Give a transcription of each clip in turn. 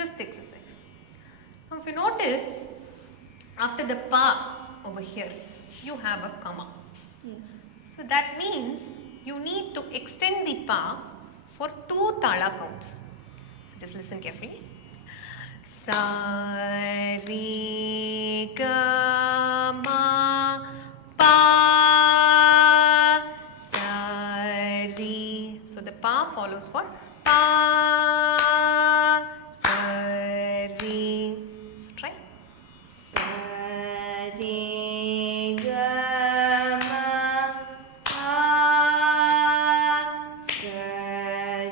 fifth exercise. Now if you notice, after the pa over here, you have a comma. Yes. So that means you need to extend the pa for 2 tala counts. So just listen carefully. Sa, re, ga, ma, pa, sa, re. So the pa follows for pa, sa, re. So try. Sa, re, ga, ma, pa, sa,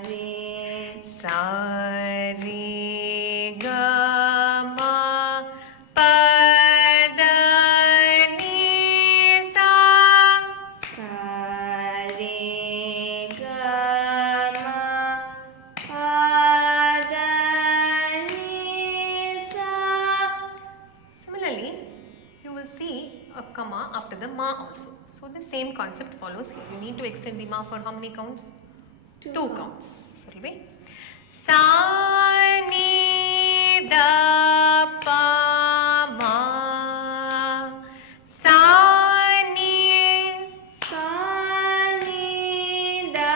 re. Sa, re, ga, ma, pa, da, ni, sa. Sa, re, ga, ma, pa, da, ni, sa. Similarly, you will see a comma after the ma also. So the same concept follows here. You need to extend the ma for how many counts? 2 counts. So it will be sa, ni, da, pa, ma. Sa, ni. Sa, ni, da,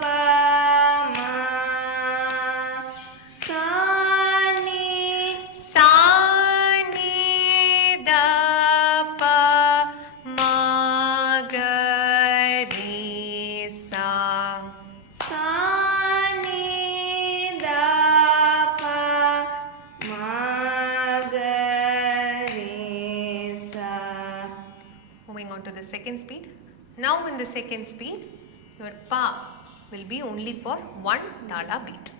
pa, ma. Sa, ni. Sa, ni, da, pa, ma, ga, re, sa. Sa, ni, da, pa, ma, ga, re, sa. Moving on to the second speed. Now in the second speed, your pa will be only for 1 tala beat.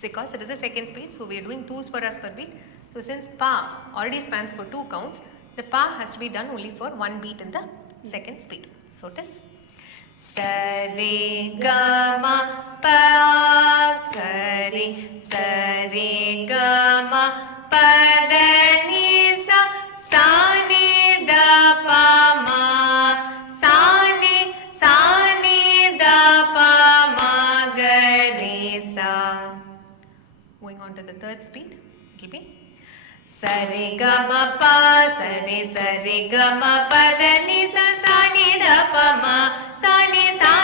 Because it is a second speed, so we are doing 2s for us per beat. So since pa already spans for 2 counts, the pa has to be done only for 1 beat in the second speed. So it is sa, re, ga, ma, pa, sa, re, ga, ma, pa, da, ni, sa. Sa, ni, da, pa, ma. Sa, ni, da, pa, ma, ga, re, sa. Going on to the third speed, it will be sa, re, ga, ma, pa, sa, re, ga, ma, pa, da, ni, sa. Sa, ni, da, pa, ma. Sa,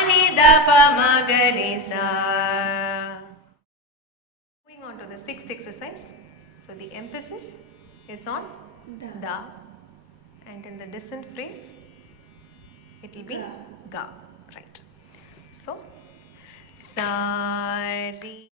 ni, da, pa, ma, ga, re, sa. Going on to the sixth exercise. So the emphasis is on da, and in the dissonant phrase, it will be Ga. ga. Right. So sa, re.